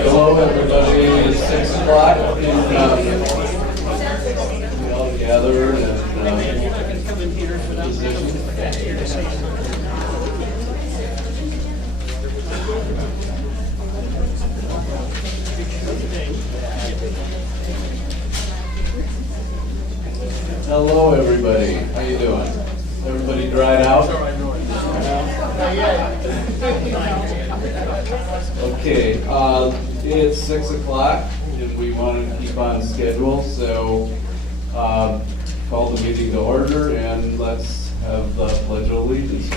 Hello, everybody. It's 6 o'clock. We all gathered and hello, everybody. How you doing? Everybody dried out? Okay, it's 6 o'clock and we want to keep on schedule, so call the meeting to order and let's have the Pledge of Allegiance.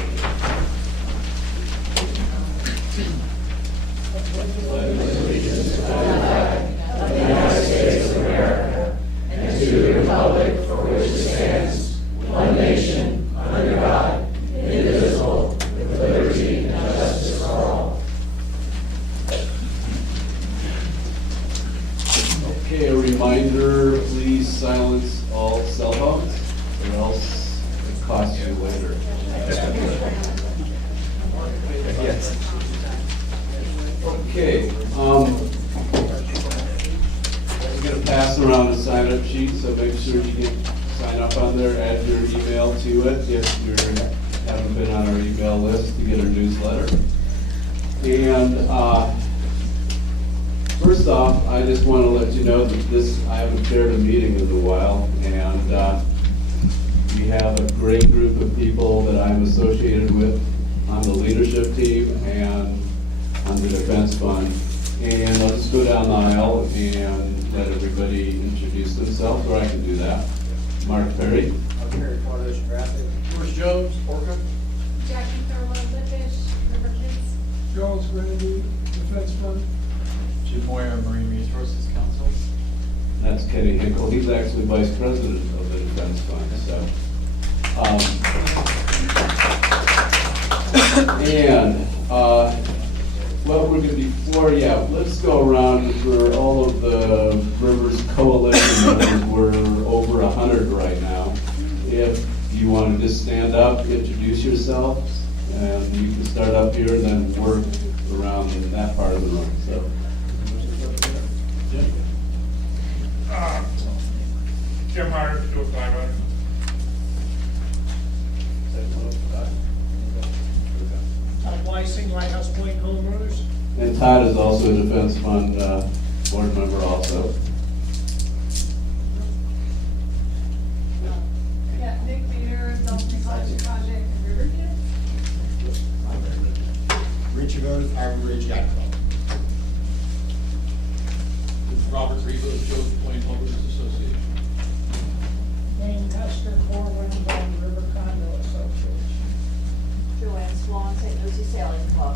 United States of America, and to the republic for which it stands, one nation, under God, indivisible, with liberty and justice for all. Okay, a reminder, please silence all cell phones or else it costs you later. Yes. Okay, I'm gonna pass around a sign-up sheet, so make sure you can sign up on there, add your email to it if you haven't been on our email list to get our newsletter. And first off, I just want to let you know that I haven't chaired a meeting in a while, and we have a great group of people that I'm associated with on the leadership team and on the defense fund. And I'll just go down the aisle and let everybody introduce themselves, or I can do that. Mark Perry. I'm Harry Cornish, Graphic. Bruce Jones, Orca. Jackie Thurlow, Lippish, River Kids. Charles Randy, Defense Fund. Jim Moyer, Marine Resources Council. That's Kenny Hinkle. He's actually vice president of the defense fund, so. What we're gonna before, let's go around for all of the Rivers Coalition members. We're over 100 right now. If you want to just stand up, introduce yourselves, and you can start up here and then work around in that part of the room, so. Jim Myers, Dual Flag Runner. Todd Weissing, Lighthouse Point Home Brothers. And Todd is also a defense fund board member also. Yeah, Nick Mayer, Dalton Project and River Kids. Richard Earth, Iron Ridge Yacht Club. Robert Rebus, Joe Plain Homeowners Association. Wayne Custer, Fort Window, River Condo Association. Joanne Swan, St. Lucie Sailing Club.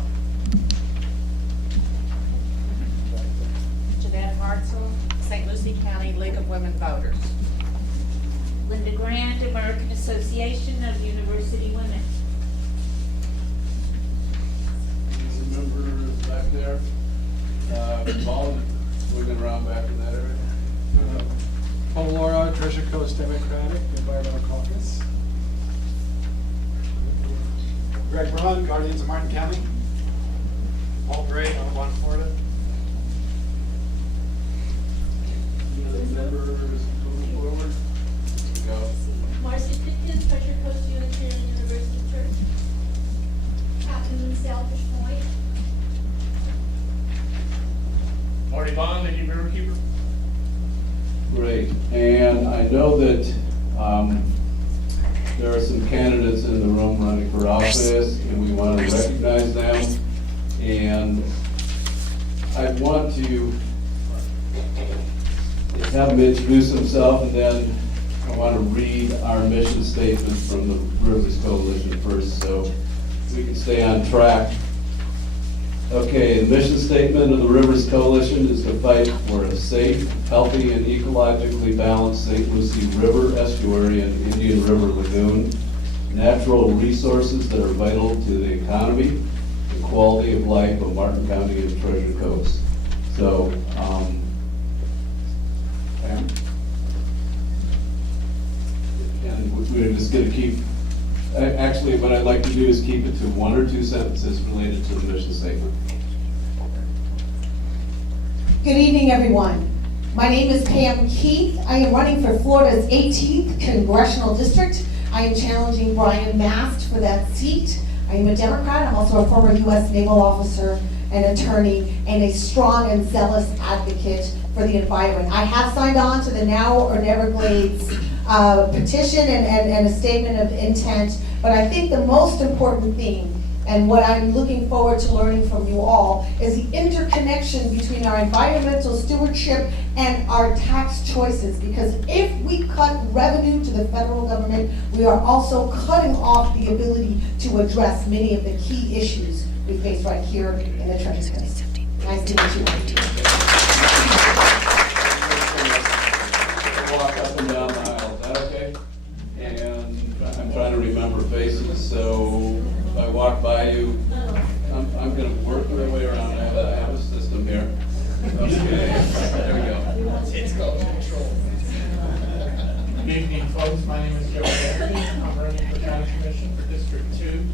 Jeanette Hartzell, St. Lucie County League of Women Voters. Linda Grant, American Association of University Women. These members back there, involved, moving around back in that area. Paul Laura, Treasure Coast Democratic Environmental Caucus. Greg Braun, Guardians of Martin County. Paul Gray, Audubon, Florida. Any other members moving forward? Here we go. Marcy Pitkins, Treasure Coast Unitarian University Church. Captain Sailfish Point. Marty Bond, the Hebrew Riverkeeper. Great, and I know that there are some candidates in the room running for office, and we want to recognize them. And I want to have them introduce themselves, and then I want to read our mission statement from the Rivers Coalition first, so we can stay on track. Okay, the mission statement of the Rivers Coalition is to fight for a safe, healthy, and ecologically balanced St. Lucie River estuary and Indian River Lagoon, natural resources that are vital to the economy and quality of life of Martin County and Treasure Coast. So, Pam? And we're just gonna keep, actually, what I'd like to do is keep it to 1 or 2 sentences related to the mission statement. Good evening, everyone. My name is Pam Keith. I am running for Florida's 18th Congressional District. I am challenging Brian Mast for that seat. I am a Democrat. I'm also a former U.S. naval officer, an attorney, and a strong and zealous advocate for the environment. I have signed on to the Now or Never Glades petition and a statement of intent, but I think the most important thing, and what I'm looking forward to learning from you all, is the interconnection between our environmental stewardship and our tax choices. Because if we cut revenue to the federal government, we are also cutting off the ability to address many of the key issues we face right here in the Treasure Coast. Nice to meet you. Walk up and down the aisle, is that okay? And I'm trying to remember faces, so if I walk by you, I'm gonna work my way around. I have a system here. Okay, there we go. It's called control. Good evening, folks. My name is Joe Kennedy. I'm running for County Commission for District 2.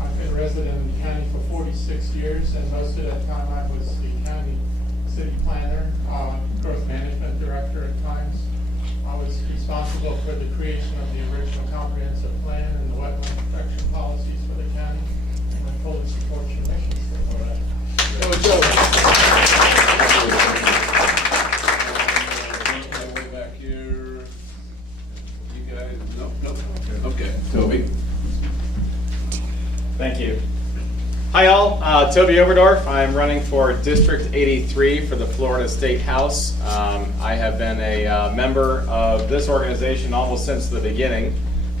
I've been a resident in the county for 46 years, and most of that time I was the county city planner, growth management director at times. I was responsible for the creation of the original comprehensive plan and the wetland protection policies for the county. And I fully support your mission for that. Way back here. You guys, nope. Okay, Toby. Thank you. Hi all, Toby Oberdorf. I'm running for District 83 for the Florida State House. I have been a member of this organization almost since the beginning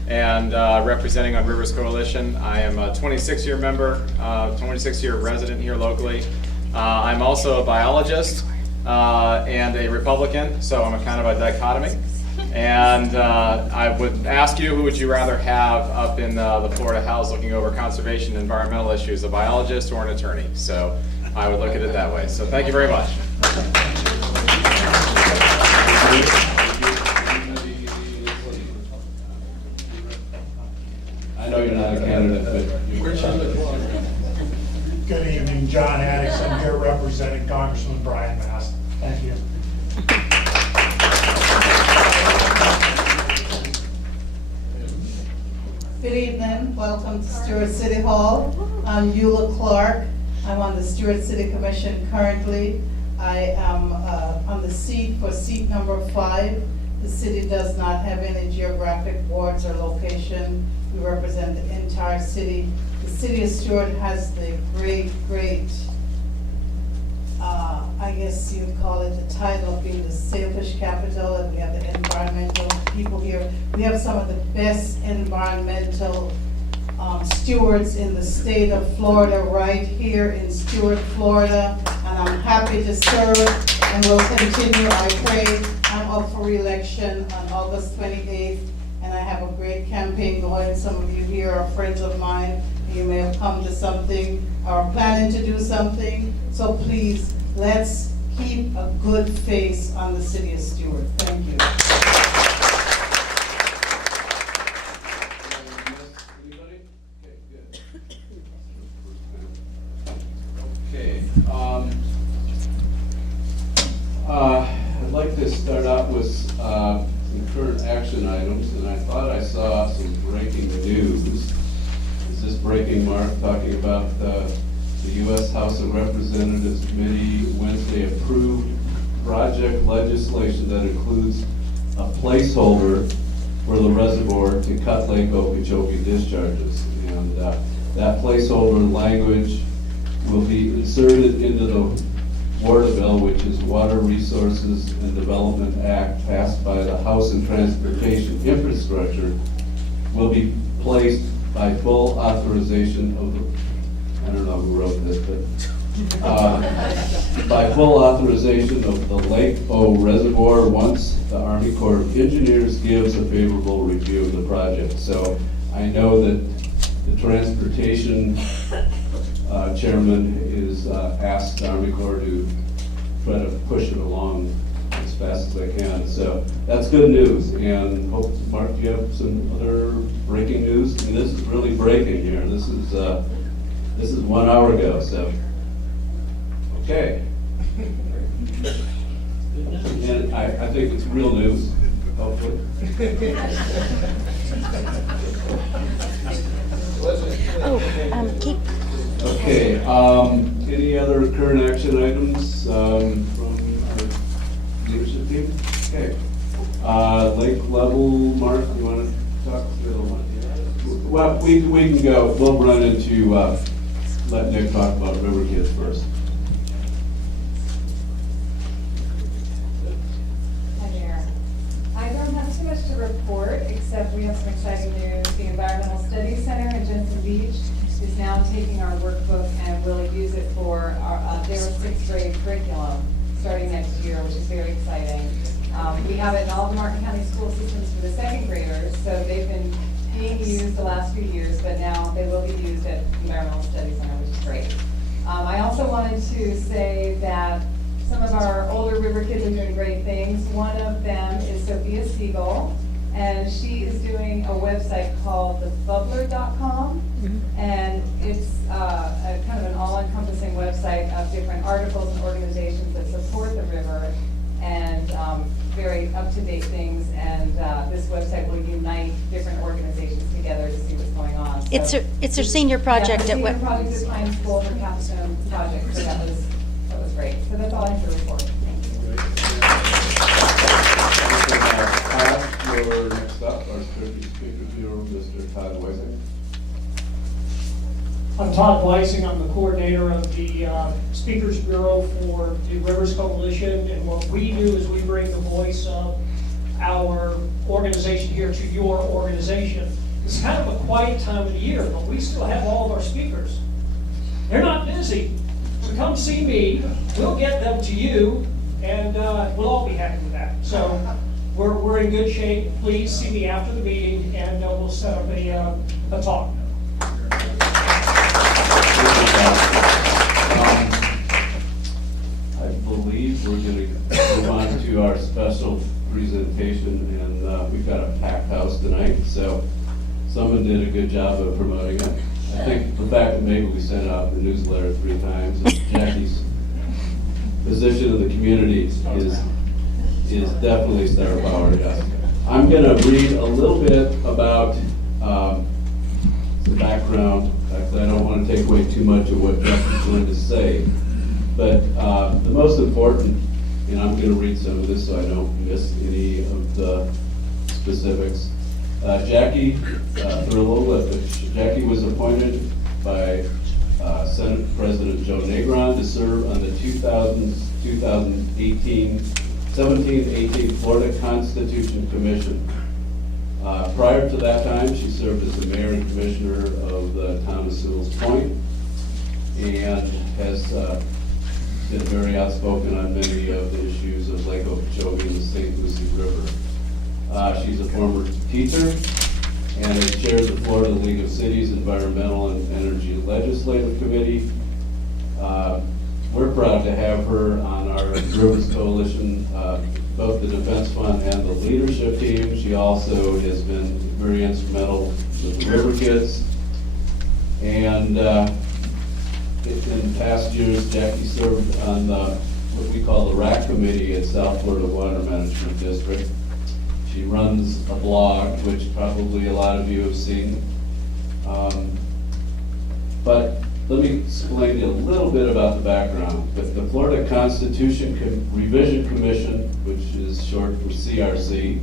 and representing on Rivers Coalition. I am a 26-year member, 26-year resident here locally. I'm also a biologist and a Republican, so I'm a kind of a dichotomy. And I would ask you, who would you rather have up in the Florida House looking over conservation and environmental issues, a biologist or an attorney? So I would look at it that way. So thank you very much. I know you're not a candidate, but Good evening, John Addix. I'm here representing Congressman Brian Mast. Thank you. Good evening, welcome to Stewart City Hall. I'm Eula Clark. I'm on the Stewart City Commission currently. I am on the seat for seat number 5. The city does not have any geographic wards or location. We represent the entire city. The city of Stewart has the great, I guess you'd call it the title of being the sailfish capital, and we have the environmental people here. We have some of the best environmental stewards in the state of Florida right here in Stewart, Florida, and I'm happy to serve and will continue. I pray. I'm up for re-election on August 28th, and I have a great campaign going. Some of you here are friends of mine. You may have come to something or planning to do something, so please, let's keep a good face on the city of Stewart. Thank you. Anybody? Okay, good. Okay, I'd like to start out with some current action items, and I thought I saw some breaking news. Is this breaking, Mark, talking about the U.S. House of Representatives Committee Wednesday approved project legislation that includes a placeholder for the reservoir to cut Lake Okeechobee discharges. And that placeholder language will be inserted into the WRDA bill, which is Water Resources and Development Act, passed by the House and Transportation Infrastructure, will be placed by full authorization of the, I don't know who wrote this, but by full authorization of the Lake O Reservoir once the Army Corps of Engineers gives a favorable review of the project. So I know that the transportation chairman is asked the Army Corps to try to push it along as fast as they can. So that's good news. And hope, Mark, you have some other breaking news? I mean, this is really breaking here. This is 1 hour ago, so. Okay. And I think it's real news, hopefully. Keep. Okay, any other current action items from our leadership team? Okay. Lake level, Mark, you want to talk? Well, we can go, we'll run into, let Nick talk about River Kids first. Hi there. I don't have too much to report, except we have some exciting news. The Environmental Studies Center in Jensen Beach is now taking our workbook and will use it for their 6th grade curriculum starting next year, which is very exciting. We have it in all the Martin County school systems for the 2nd graders, so they've been being used the last few years, but now they will be used at Environmental Studies Center, which is great. I also wanted to say that some of our older river kids are doing great things. One of them is Sophia Siegel, and she is doing a website called thebubbler.com, and it's a kind of an all-encompassing website of different articles and organizations that support the river, and very up-to-date things, and this website will unite different organizations together to see what's going on. So It's her senior project yeah, at senior project at Pine School, her capstone project, so that was great. So that's all I have to report. Thank you. Todd, your next up, our speaker bureau, Mr. Todd Weising. I'm Todd Weising. I'm the coordinator of the Speakers Bureau for the Rivers Coalition. And what we do is we bring the voice of our organization here to your organization. It's kind of a quiet time of the year, but we still have all of our speakers. They're not busy. So come see me. We'll get them to you, and we'll all be happy with that. So we're in good shape. Please see me after the meeting, and we'll set up a talk. I believe we're going to move on to our special presentation, and we've got a packed house tonight, so someone did a good job of promoting it. I think the fact that maybe we sent out the newsletter 3 times, and Jackie's position in the community is definitely star power, yes. I'm going to read a little bit about the background. I don't want to take away too much of what Jeff is going to say, but the most important, and I'm going to read some of this so I don't miss any of the specifics. Jackie Thurlow-Lippisch. Jackie was appointed by Senate President Joe Negron to serve on the 17-18 Florida Constitution Commission. Prior to that time, she served as the mayor and commissioner of the town of Sewell's Point, and has been very outspoken on many of the issues of Lake Okeechobee and the St. Lucie River. She's a former teacher and has chaired the Florida League of Cities Environmental and Energy Legislative Committee. We're proud to have her on our Rivers Coalition, both the Defense Fund and the leadership team. She also has been very instrumental with the River Kids. And in past years, Jackie served on what we call the RAC Committee at South Florida Water Management District. She runs a blog, which probably a lot of you have seen. But let me explain to you a little bit about the background. The Florida Constitution Revision Commission, which is short for CRC,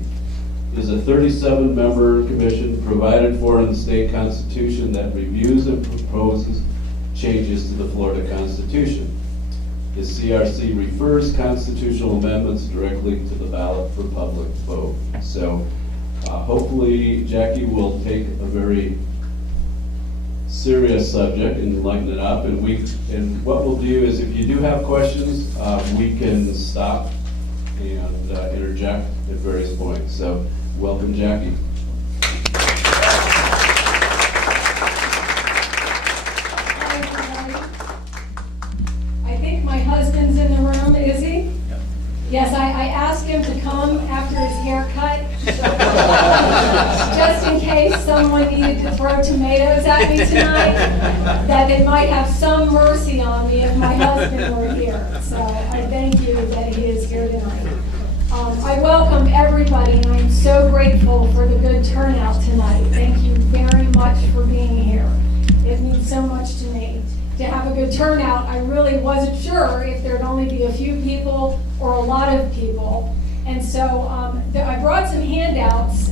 is a 37-member commission provided for in the state constitution that reviews and proposes changes to the Florida Constitution. The CRC refers constitutional amendments directly to the ballot for public vote. So hopefully Jackie will take a very serious subject and lighten it up. And what we'll do is, if you do have questions, we can stop and interject at various points. So welcome, Jackie. I think my husband's in the room, is he? Yes, I asked him to come after his haircut, just in case someone needed to throw tomatoes at me tonight, that they might have some mercy on me if my husband were here. So I thank you that he is here tonight. I welcome everybody, and I'm so grateful for the good turnout tonight. Thank you very much for being here. It means so much to me to have a good turnout. I really wasn't sure if there'd only be a few people or a lot of people. And so I brought some handouts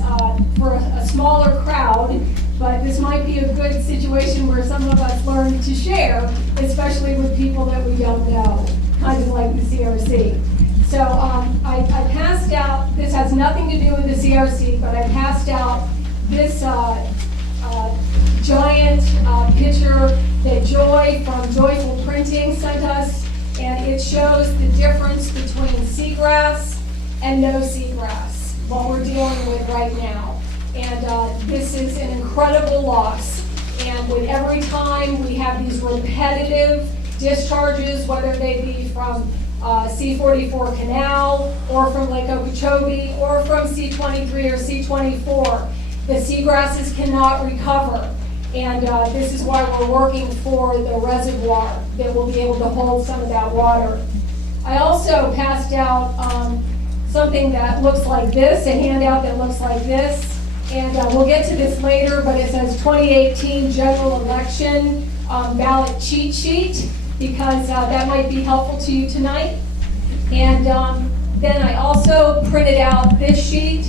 for a smaller crowd, but this might be a good situation where some of us learn to share, especially with people that we don't know, kind of like the CRC. So I passed out, this has nothing to do with the CRC, but I passed out this giant picture that Joy from Joyful Printing sent us, and it shows the difference between seagrass and no seagrass, what we're dealing with right now. And this is an incredible loss. And with every time we have these repetitive discharges, whether they be from C-44 Canal, or from Lake Okeechobee, or from C-23 or C-24, the seagrasses cannot recover. And this is why we're working for the reservoir that will be able to hold some of that water. I also passed out something that looks like this, a handout that looks like this. And we'll get to this later, but it says 2018 general election ballot cheat sheet, because that might be helpful to you tonight. And then I also printed out this sheet,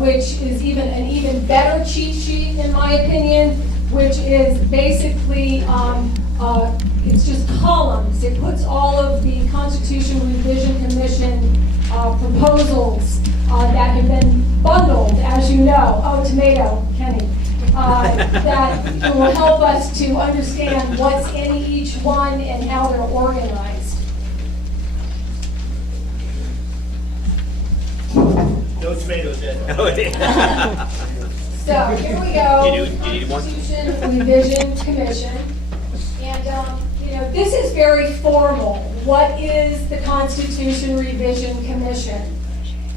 which is an even better cheat sheet in my opinion, which is basically, it's just columns. It puts all of the Constitution Revision Commission proposals that have been bundled, as you know. Oh, tomato, Kenny. That will help us to understand what's in each one and how they're organized. No tomatoes yet. So here we go. You need one? Constitution Revision Commission. And this is very formal. What is the Constitution Revision Commission?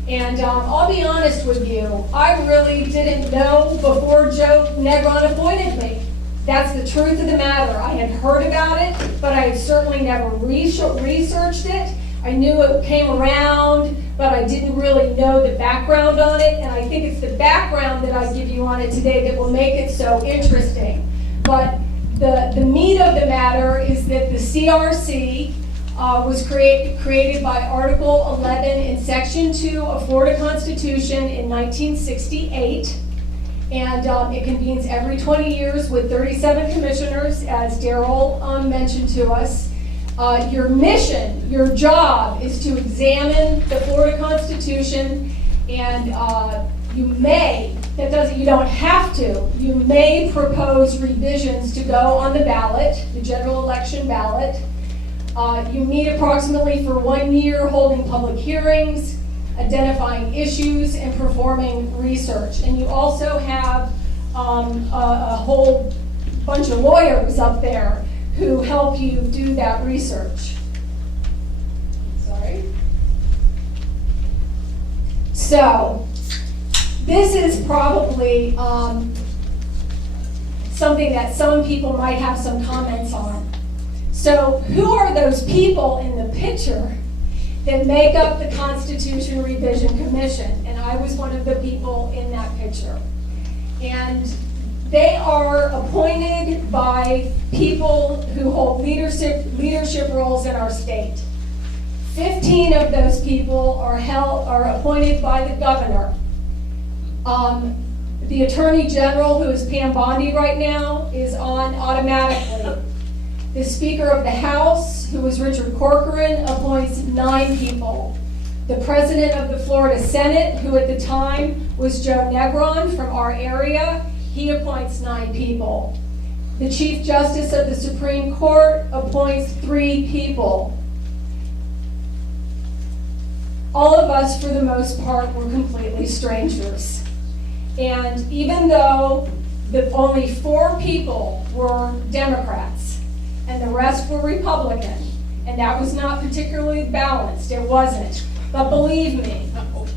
And I'll be honest with you, I really didn't know before Joe Negron appointed me. That's the truth of the matter. I had heard about it, but I had certainly never researched it. I knew it came around, but I didn't really know the background on it. And I think it's the background that I give you on it today that will make it so interesting. But the meat of the matter is that the CRC was created by Article 11 in Section 2 of Florida Constitution in 1968. And it convenes every 20 years with 37 commissioners, as Daryl mentioned to us. Your mission, your job is to examine the Florida Constitution, and you don't have to, you may propose revisions to go on the ballot, the general election ballot. You meet approximately for 1 year, holding public hearings, identifying issues, and performing research. And you also have a whole bunch of lawyers up there who help you do that research. Sorry. So, this is probably something that some people might have some comments on. So, who are those people in the picture that make up the Constitution Revision Commission? And I was one of the people in that picture. And they are appointed by people who hold leadership roles in our state. 15 of those people are appointed by the governor. The Attorney General, who is Pam Bondi right now, is on automatically. The Speaker of the House, who was Richard Corcoran, appoints 9 people. The President of the Florida Senate, who at the time was Joe Negron from our area, he appoints 9 people. The Chief Justice of the Supreme Court appoints 3 people. All of us, for the most part, were completely strangers. And even though only 4 people were Democrats and the rest were Republican, and that was not particularly balanced, it wasn't. But believe me,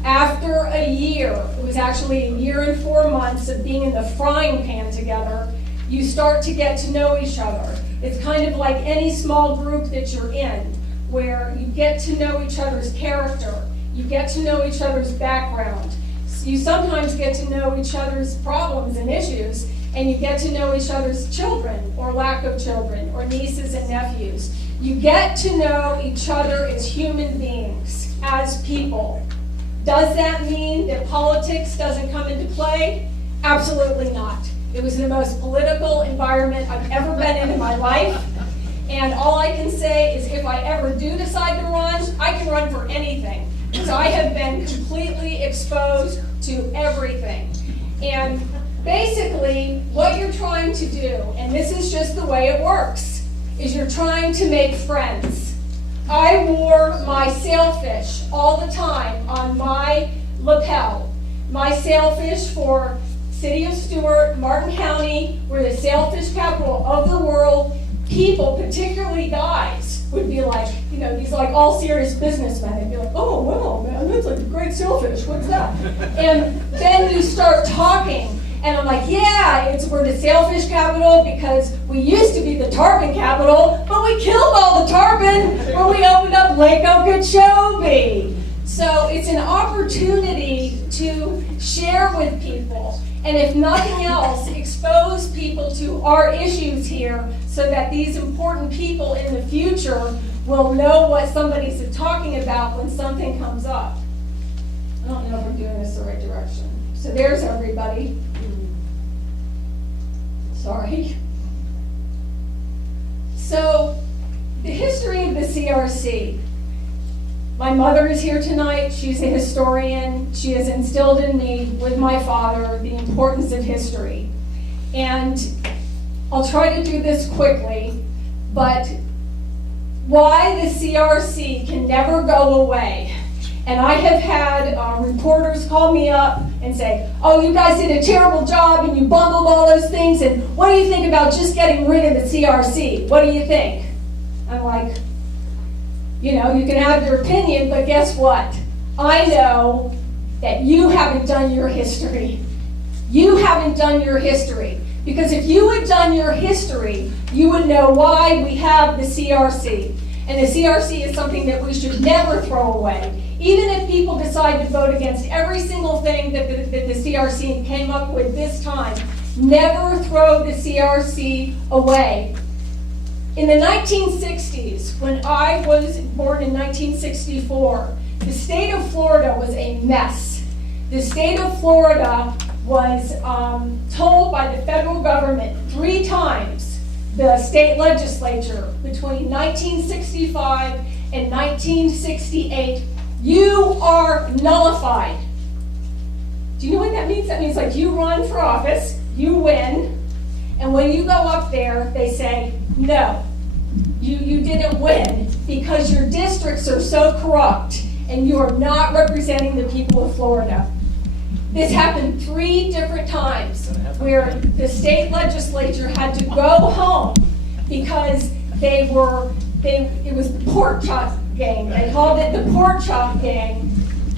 after a year, it was actually a year and 4 months of being in the frying pan together, you start to get to know each other. It's kind of like any small group that you're in, where you get to know each other's character, you get to know each other's background. You sometimes get to know each other's problems and issues, and you get to know each other's children or lack of children or nieces and nephews. You get to know each other as human beings, as people. Does that mean that politics doesn't come into play? Absolutely not. It was the most political environment I've ever been in my life. And all I can say is if I ever do decide to run, I can run for anything. Because I have been completely exposed to everything. And basically, what you're trying to do, and this is just the way it works, is you're trying to make friends. I wore my sailfish all the time on my lapel. My sailfish for City of Stuart, Martin County, we're the sailfish capital of the world. People, particularly guys, would be like, you know, these like all serious businessmen, they'd be like, oh, wow, man, that's like a great sailfish, what's that? And then you start talking, and I'm like, yeah, we're the sailfish capital because we used to be the tarpon capital, but we killed all the tarpon when we opened up Lake Okeechobee. So it's an opportunity to share with people. And if nothing else, expose people to our issues here so that these important people in the future will know what somebody's talking about when something comes up. I don't know if I'm doing this the right direction. So there's everybody. Sorry. So the history of the CRC. My mother is here tonight. She's a historian. She has instilled in me, with my father, the importance of history. And I'll try to do this quickly, but why the CRC can never go away. And I have had reporters call me up and say, oh, you guys did a terrible job and you bundled all those things, and what do you think about just getting rid of the CRC? What do you think? I'm like, you know, you can have your opinion, but guess what? I know that you haven't done your history. You haven't done your history. Because if you had done your history, you would know why we have the CRC. And the CRC is something that we should never throw away. Even if people decide to vote against every single thing that the CRC came up with this time, never throw the CRC away. In the 1960s, when I was born in 1964, the state of Florida was a mess. The state of Florida was told by the federal government 3 times, the state legislature, between 1965 and 1968, you are nullified. Do you know what that means? That means like you run for office, you win, and when you go up there, they say, no, you didn't win because your districts are so corrupt and you are not representing the people of Florida. This happened 3 different times where the state legislature had to go home because it was the pork chop gang. They called it the pork chop gang,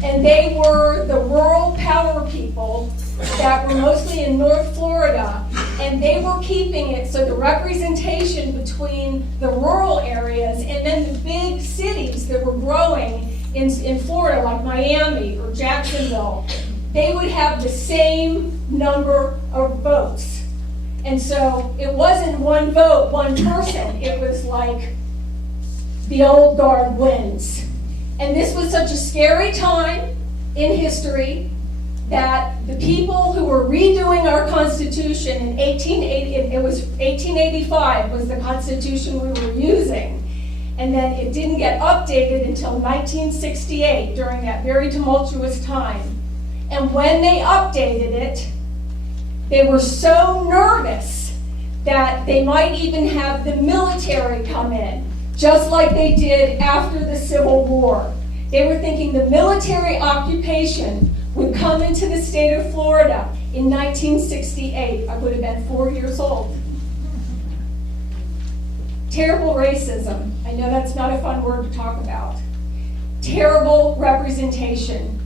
and they were the rural power people that were mostly in North Florida, and they were keeping it so the representation between the rural areas and then the big cities that were growing in Florida, like Miami or Jacksonville, they would have the same number of votes. And so it wasn't one vote, one person. It was like the old guard wins. And this was such a scary time in history that the people who were redoing our Constitution in 1880, it was 1885 was the Constitution we were using. And then it didn't get updated until 1968 during that very tumultuous time. And when they updated it, they were so nervous that they might even have the military come in, just like they did after the Civil War. They were thinking the military occupation would come into the state of Florida in 1968. I would have been 4 years old. Terrible racism. I know that's not a fun word to talk about. Terrible representation.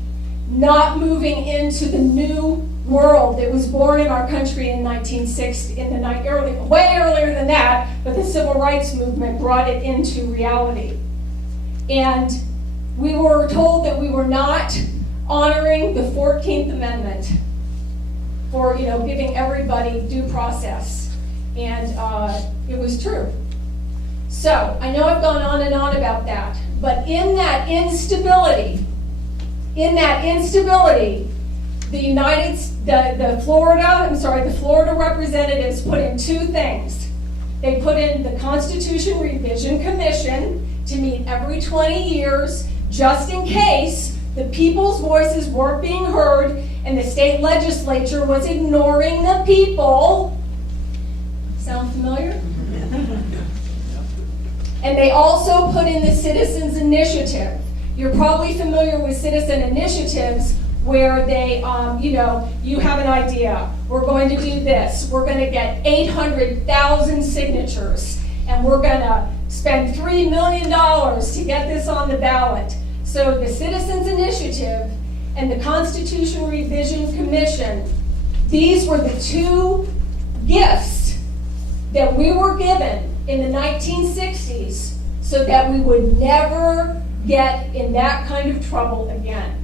Not moving into the new world that was born in our country in 1960, way earlier than that, but the Civil Rights Movement brought it into reality. And we were told that we were not honoring the 14th Amendment for, giving everybody due process. And it was true. So, I know I've gone on and on about that, but in that instability, the Florida representatives put in two things. They put in the Constitution Revision Commission to meet every 20 years, just in case the people's voices weren't being heard and the state legislature was ignoring the people. Sound familiar? And they also put in the Citizens Initiative. You're probably familiar with citizen initiatives where they, you have an idea. We're going to do this. We're going to get 800,000 signatures, and we're going to spend $3 million to get this on the ballot. So the Citizens Initiative and the Constitution Revision Commission, these were the two gifts that we were given in the 1960s so that we would never get in that kind of trouble again.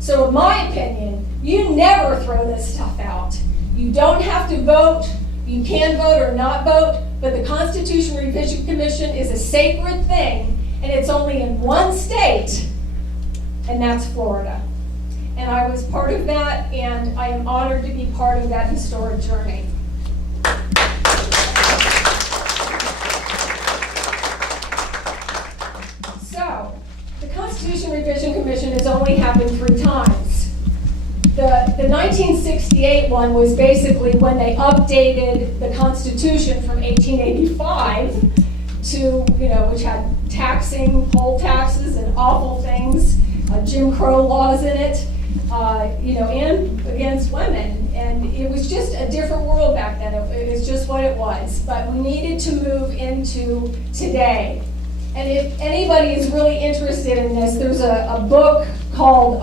So in my opinion, you never throw this stuff out. You don't have to vote. You can vote or not vote, but the Constitution Revision Commission is a sacred thing, and it's only in one state, and that's Florida. And I was part of that, and I am honored to be part of that historic journey. So, the Constitution Revision Commission has only happened 3 times. The 1968 one was basically when they updated the Constitution from 1885 to, which had poll taxes and awful things, Jim Crow laws in it, and against women. And it was just a different world back then. It was just what it was. But we needed to move into today. And if anybody is really interested in this, there's a book called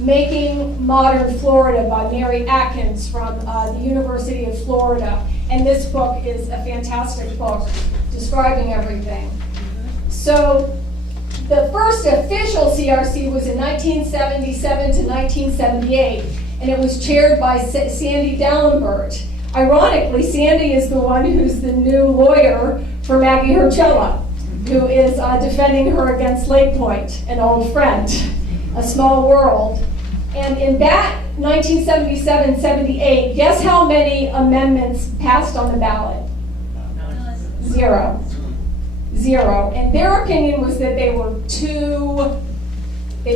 Making Modern Florida by Mary Atkins from the University of Florida. And this book is a fantastic book describing everything. So the first official CRC was in 1977 to 1978, and it was chaired by Sandy Dallenbert. Ironically, Sandy is the one who's the new lawyer for Maggie Hercella, who is defending her against Lake Point, an old friend, a small world. And in that 1977-78, guess how many amendments passed on the ballot? Zero. And their opinion was that they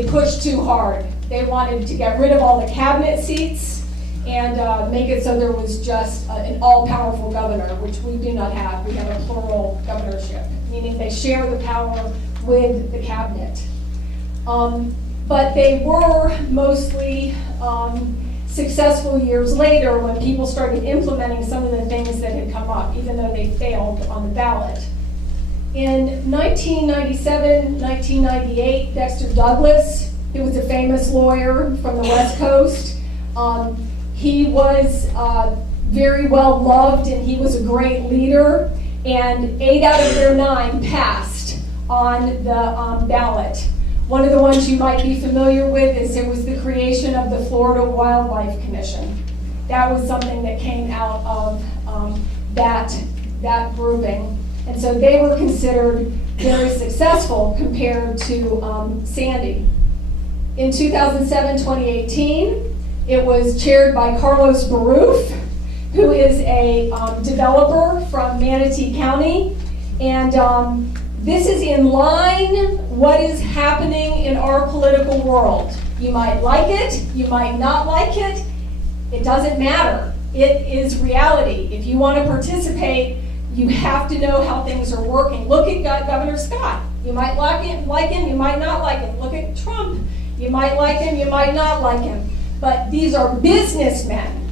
pushed too hard. They wanted to get rid of all the cabinet seats and make it so there was just an all-powerful governor, which we do not have. We have a plural governorship, meaning they share the power with the cabinet. But they were mostly successful years later when people started implementing some of the things that had come up, even though they failed on the ballot. In 1997, 1998, Dexter Douglas, he was a famous lawyer from the West Coast. He was very well loved, and he was a great leader, and 8 out of their 9 passed on the ballot. One of the ones you might be familiar with is it was the creation of the Florida Wildlife Commission. That was something that came out of that grouping. And so they were considered very successful compared to Sandy. In 2007, 2018, It was chaired by Carlos Baruf, who is a developer from Manatee County. And this is in line what is happening in our political world. You might like it, you might not like it. It doesn't matter. It is reality. If you want to participate, you have to know how things are working. Look at Governor Scott. You might like him, you might not like him. Look at Trump. You might like him, you might not like him. But these are businessmen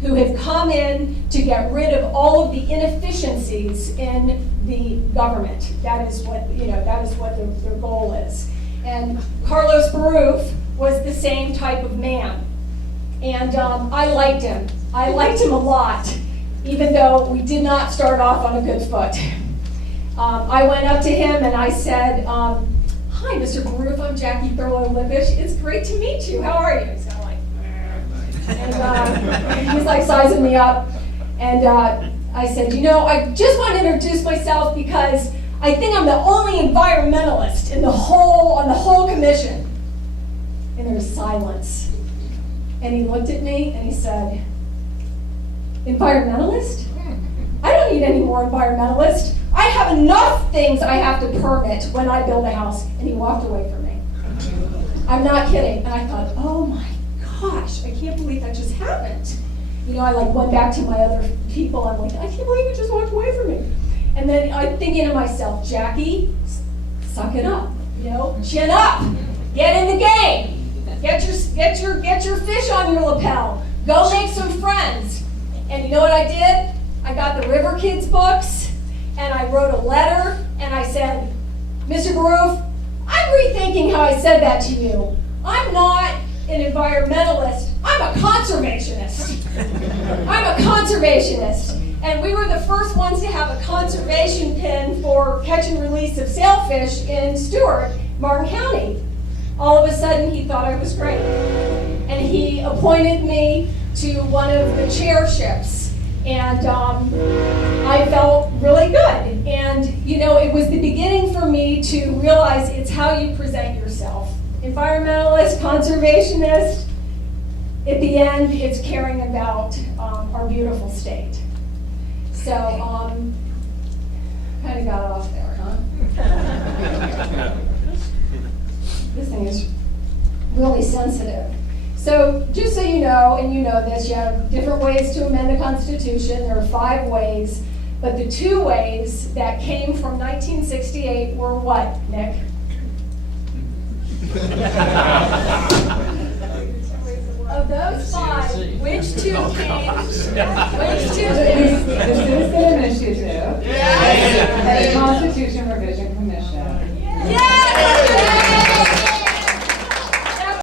who have come in to get rid of all of the inefficiencies in the government. That is what their goal is. And Carlos Baruf was the same type of man. And I liked him. I liked him a lot, even though we did not start off on a good foot. I went up to him and I said, hi, Mr. Baruf, I'm Jackie Thurlow-Lippisch. It's great to meet you. How are you? He's kind of like, and he's like sizing me up. And I said, I just want to introduce myself because I think I'm the only environmentalist on the whole commission. And there was silence. And he looked at me and he said, environmentalist? I don't need any more environmentalists. I have enough things I have to permit when I build a house. And he walked away from me. I'm not kidding. And I thought, oh my gosh, I can't believe that just happened. I went back to my other people. I'm like, I can't believe he just walked away from me. And then I'm thinking to myself, Jackie, suck it up. Chin up. Get in the game. Get your fish on your lapel. Go make some friends. And you know what I did? I got the River Kids books, and I wrote a letter, and I said, Mr. Baruf, I'm rethinking how I said that to you. I'm not an environmentalist. I'm a conservationist. And we were the first ones to have a conservation pin for catch and release of sailfish in Stewart, Martin County. All of a sudden, he thought I was great. And he appointed me to one of the chairships. And I felt really good. And, it was the beginning for me to realize it's how you present yourself. Environmentalist, conservationist, at the end, it's caring about our beautiful state. So, kind of got off there, huh? This thing is really sensitive. So just so you know, and you know this, you have different ways to amend the Constitution. There are 5 ways, but the 2 ways that came from 1968 were what, Nick? Of those 5, which 2 came? Which 2 came? The Citizen Initiative, and the Constitution Revision Commission.